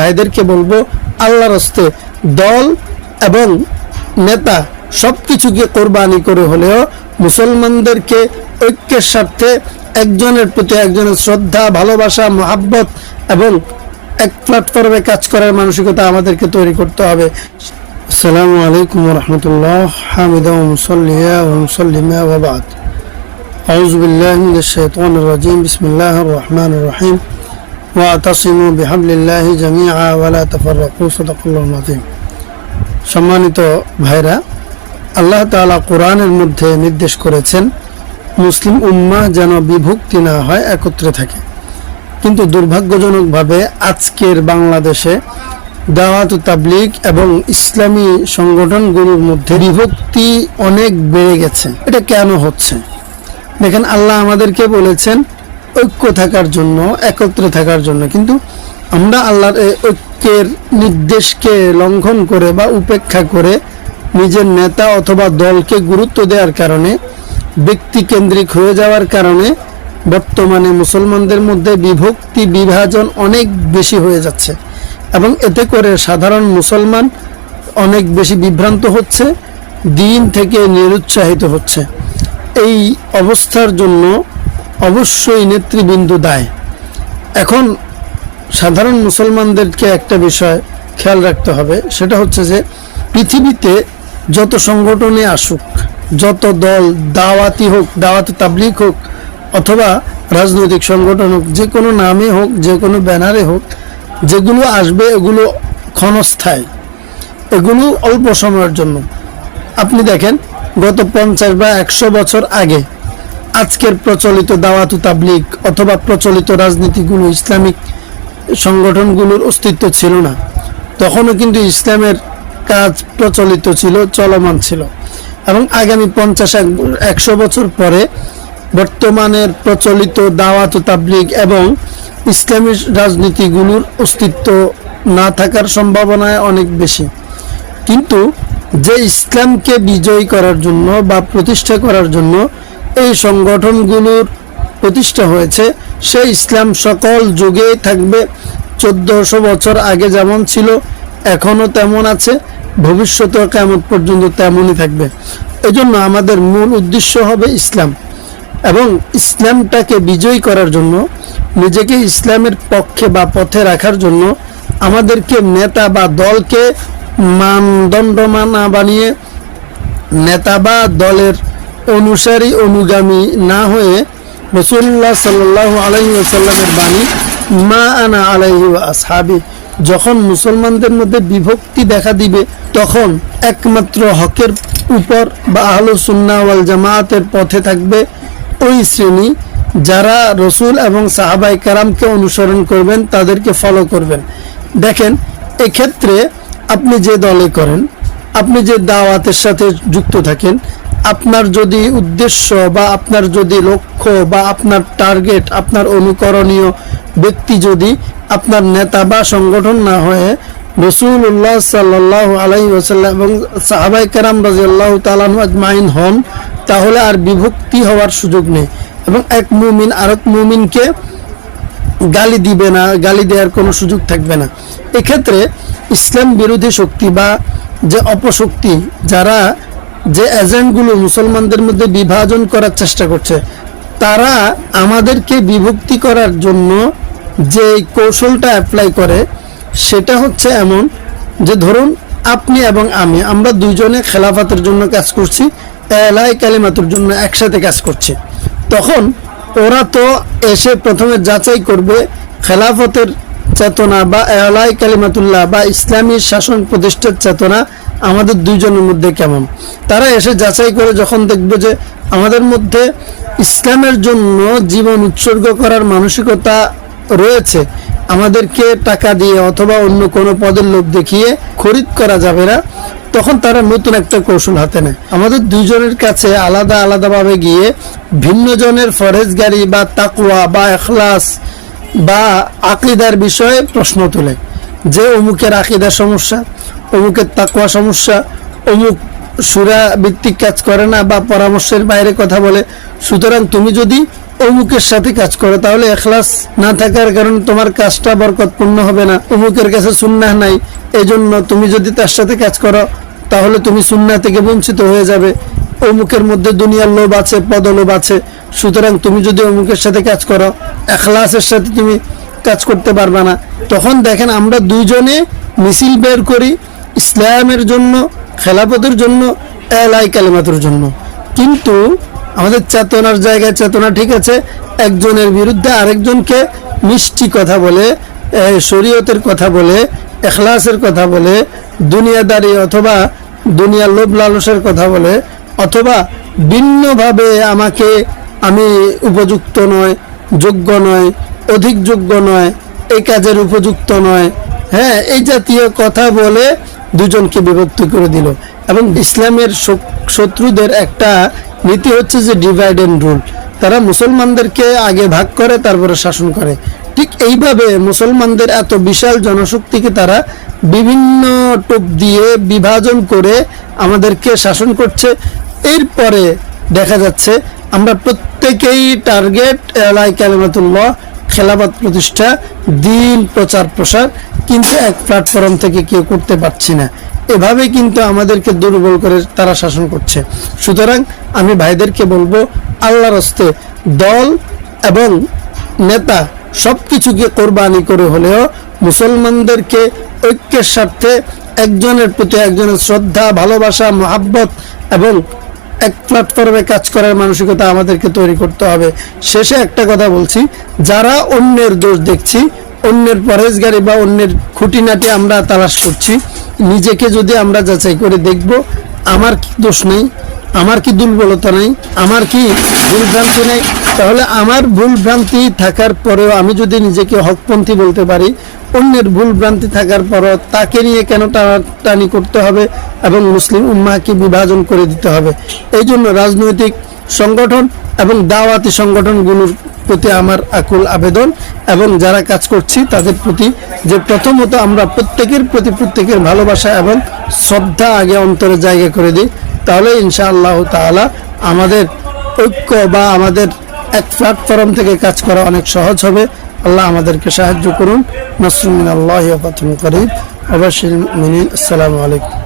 ভাইদেরকে বলবো, আল্লাহর হস্তে দল এবং নেতা সবকিছুকে কোরবানি করে হলেও মুসলমানদেরকে ঐক্যের স্বার্থে একজনের প্রতি একজনের শ্রদ্ধা, ভালোবাসা, মহাব্বত এবং এক প্ল্যাটফর্মে কাজ করার মানসিকতা আমাদেরকে তৈরি করতে হবে। আসসালামু আলাইকুম ওয়া রাহমাতুল্লাহ। হামিদা ওয়া মুসাল্লিয়া ওয়া মুসাল্লিমা ওয়া বা'দ। আউযু বিল্লাহি মিনাশ শাইতানির রাজীম। বিসমিল্লাহির রহমানির রহিম। ওয়াতাসিমু বিহাবলিল্লাহি জামিআ ওয়া লা তাফাররাকু। সাদাকাল্লাহুল আযীম। সম্মানিত ভাইরা, আল্লাহ তাআলা কোরআনের মধ্যে নির্দেশ করেছেন মুসলিম উম্মাহ যেন বিভক্তি না হয়, একত্রে থাকে। কিন্তু দুর্ভাগ্যজনকভাবে আজকের বাংলাদেশে দাওয়াত ও তাবলীগ এবং ইসলামী সংগঠনগুলোর মধ্যে বিভক্তি অনেক বেড়ে গেছে। এটা কেন হচ্ছে? দেখেন, আল্লাহ আমাদেরকে বলেছেন ঐক্য থাকার জন্য, একত্রে থাকার জন্য, কিন্তু আমরা আল্লাহর এই ঐক্যের নির্দেশকে লঙ্ঘন করে বা উপেক্ষা করে নিজের নেতা অথবা দলকে গুরুত্ব দেওয়ার কারণে, ব্যক্তিকেন্দ্রিক হয়ে যাওয়ার কারণে বর্তমানে মুসলমানদের মধ্যে বিভক্তি, বিভাজন অনেক বেশি হয়ে যাচ্ছে এবং এতে করে সাধারণ মুসলমান অনেক বেশি বিভ্রান্ত হচ্ছে, দিন থেকে নিরুৎসাহিত হচ্ছে। এই অবস্থার জন্য অবশ্যই নেতৃবৃন্দ দায়ী। এখন সাধারণ মুসলমানদেরকে একটা বিষয় খেয়াল রাখতে হবে, সেটা হচ্ছে যে পৃথিবীতে যত সংগঠনে আসুক, যত দল, দাওয়াতি হোক, দাওয়াতি তাবলীগ হোক অথবা রাজনৈতিক সংগঠন হোক, যে কোনো নামে হোক, যে কোনো ব্যানারে হোক, যেগুলো আসবে এগুলো ক্ষণস্থায়ী, এগুলো অল্প সময়ের জন্য। আপনি দেখেন, গত 50 বা 100 বছর আগে আজকের প্রচলিত দাওয়াত তাবলীগ অথবা প্রচলিত রাজনীতিগুলো, ইসলামিক সংগঠনগুলোর অস্তিত্ব ছিল না। তখনও কিন্তু ইসলামের কাজ প্রচলিত ছিল, চলমান ছিল, এবং আগামী 50-100 বছর পরে বর্তমানের প্রচলিত দাওয়াত তাবলীগ এবং ইসলামী রাজনীতিগুলোর অস্তিত্ব না থাকার সম্ভাবনা অনেক বেশি। কিন্তু যে ইসলামকে বিজয়ী করার জন্য বা প্রতিষ্ঠা করার জন্য এই সংগঠনগুলোর প্রতিষ্ঠা হয়েছে, সেই ইসলাম সকল যুগেই থাকবে। 1400 বছর আগে যেমন ছিল এখনও তেমন আছে, ভবিষ্যতেও কিয়ামত পর্যন্ত তেমনই থাকবে। এজন্য আমাদের মূল উদ্দেশ্য হবে ইসলাম, এবং ইসলামটাকে বিজয়ী করার জন্য, নিজেকে ইসলামের পক্ষে বা পথে রাখার জন্য আমাদেরকে নেতা বা দলকে মানদণ্ড না বানিয়ে, নেতা বা দলের অনুসারী অনুগামী না হয়ে রাসূলুল্লাহ সাল্লাল্লাহু আলাইহি ওয়াসাল্লামের বাণী মা আনা আলাইহি ওয়া আসহাবি, যখন মুসলমানদের মধ্যে বিভক্তি দেখা দিবে তখন একমাত্র হকের উপর বা আহলুস সুন্নাহ ওয়াল জামাআতের পথে থাকবে ওই শ্রেণী যারা রসুল এবং সাহাবায়ে কেরামকে অনুসরণ করবেন, তাদেরকে ফলো করবেন। দেখেন, এক্ষেত্রে আপনি যে দলে করেন, আপনি যে দাওয়াতের সাথে যুক্ত থাকেন, আপনার যদি উদ্দেশ্য বা আপনার যদি লক্ষ্য বা আপনার টার্গেট, আপনার অনুকরণীয় ব্যক্তি যদি আপনার নেতা বা সংগঠন না হয়ে রাসূলুল্লাহ সাল্লাল্লাহু আলাইহি ওয়াসাল্লাম এবং সাহাবায়ে কেরাম রাদিয়াল্লাহু তাআলা আনহুম আজমাইন হন, তাহলে আর বিভক্তি হওয়ার সুযোগ নেই, এবং এক মুমিন আরেক মুমিনকে গালি দিবে না, গালি দেওয়ার কোনো সুযোগ থাকবে না। এক্ষেত্রে ইসলাম বিরোধী শক্তি বা যে অপশক্তি, যারা যে এজেন্টগুলো মুসলমানদের মধ্যে বিভাজন করার চেষ্টা করছে, তারা আমাদেরকে বিভক্তি করার জন্য যে কৌশলটা অ্যাপ্লাই করে সেটা হচ্ছে এমন যে, ধরুন আপনি এবং আমরা দুইজনে খেলাফতের জন্য কাজ করছি, এলাই কালিমাতুর জন্য একসাথে কাজ করছি। তখন ওরা তো এসে প্রথমে যাচাই করবে খেলাফতের চেতনা বা এলাই কালিমাতুল্লাহ বা ইসলামী শাসন প্রতিষ্ঠার চেতনা আমাদের দুইজনের মধ্যে কেমন। তারা এসে যাচাই করে যখন দেখবে যে আমাদের মধ্যে ইসলামের জন্য জীবন উৎসর্গ করার মানসিকতা রয়েছে, আমাদেরকে টাকা দিয়ে অথবা অন্য কোনো পদের লোভ দেখিয়ে খরিদ করা যাবে না, তখন তারা নতুন একটা কৌশল হাতে নেয়। আমাদের দুইজনের কাছে আলাদা আলাদাভাবে গিয়ে ভিন্ন জনের ফরজগারি বা তাকওয়া বা ইখলাস বা আকীদার বিষয়ে প্রশ্ন তোলে, যে অমুকের আকীদার সমস্যা, অমুকের তাকওয়া সমস্যা, অমুক সূরা ভিত্তিক কাজ করে না বা পরামর্শের বাইরে কথা বলে, সুতরাং তুমি যদি অমুকের সাথে কাজ করো, তাহলে ইখলাস না থাকার কারণে তোমার কাজটা বরকতপূর্ণ হবে না। অমুকের কাছে সুন্নাহ নাই, এই জন্য তুমি যদি তার সাথে কাজ করো তাহলে তুমি সুন্নাহ থেকে বঞ্চিত হয়ে যাবে। অমুকের মধ্যে দুনিয়ার লোভ আছে, পদলোভ আছে, সুতরাং তুমি যদি অমুকের সাথে কাজ করো ইখলাসের সাথে তুমি কাজ করতে পারবে না। তখন দেখেন আমরা দুইজনে মিছিল বের করি ইসলামের জন্য, খেলাফতের জন্য, এলাই কালিমাতুর জন্য, কিন্তু আমাদের চেতনার জায়গায় চেতনা ঠিক আছে, একজনের বিরুদ্ধে আরেকজনকে মিষ্টি কথা বলে, শরীয়তের কথা বলে, ইখলাসের কথা বলে, দুনিয়াদারি অথবা দুনিয়ার লোভ লালসের কথা বলে, অথবা ভিন্নভাবে আমি উপযুক্ত নয়, যোগ্য নয়, অধিক যোগ্য নয়, এই কাজের উপযুক্ত নয়, হ্যাঁ, এই জাতীয় কথা বলে দুজনকে বিভক্ত করে দিল। এবং ইসলামের শত্রুদের একটা নীতি হচ্ছে যে ডিভাইড এন্ড রুল, তারা মুসলমানদেরকে আগে ভাগ করে তারপরে শাসন করে। ঠিক এইভাবে মুসলমানদের এত বিশাল জনশক্তিকে তারা বিভিন্ন টোপ দিয়ে বিভাজন করে আমাদেরকে শাসন করছে। এরপরে দেখা যাচ্ছে আমরা প্রত্যেকেই টার্গেট এলাই কালিমাতুল্লাহ, খেলাফত প্রতিষ্ঠা, দিন প্রচার প্রসার, কিন্তু এক প্ল্যাটফর্ম থেকে কেউ করতে পারছি না। এভাবে কিন্তু আমাদেরকে দুর্বল করে তারা শাসন করছে। সুতরাং আমি ভাইদেরকে বলবো, আল্লাহর হস্তে দল এবং নেতা সবকিছুকে কোরবানি করে হলেও মুসলমানদেরকে ঐক্যের স্বার্থে একজনের প্রতি একজনের শ্রদ্ধা, ভালোবাসা, মহাব্বত এবং এক প্ল্যাটফর্মে কাজ করার মানসিকতা আমাদেরকে তৈরি করতে হবে। শেষে একটা কথা বলছি, যারা অন্যের দোষ দেখছি, অন্যের পরহেজগারি বা অন্যের খুঁটিনাটি আমরা তালাশ করছি, নিজেকে যদি আমরা যাচাই করে দেখব আমার কি দোষ নেই, আমার কি দুর্বলতা নেই, আমার কি ভুলভ্রান্তি নেই, তাহলে আমার ভুলভ্রান্তি থাকার পরেও আমি যদি নিজেকে হকপন্থী বলতে পারি, অন্যের ভুলভ্রান্তি থাকার পরও তাকে নিয়ে কেন টানাটানি করতে হবে এবং মুসলিম উম্মাহকে বিভাজন করে দিতে হবে? এই জন্য রাজনৈতিক সংগঠন এবং দাওয়াতি সংগঠনগুলোর প্রতি আমার আকুল আবেদন, এবং যারা কাজ করছি তাদের প্রতি যে প্রথমত আমরা প্রত্যেকের প্রতি প্রত্যেকের ভালোবাসা এবং শ্রদ্ধা আগে অন্তরে জায়গা করে দিই, তাহলে ইনশাআল্লাহ তাআলা আমাদের ঐক্য বা আমাদের এক প্ল্যাটফর্ম থেকে কাজ করা অনেক সহজ হবে। আল্লাহ আমাদেরকে সাহায্য করুন। নাসরুম মিনাল্লাহি ওয়া ফাতহুন করিব। ওয়া বাশশিরিল মুমিনিন। আসসালামু আলাইকুম।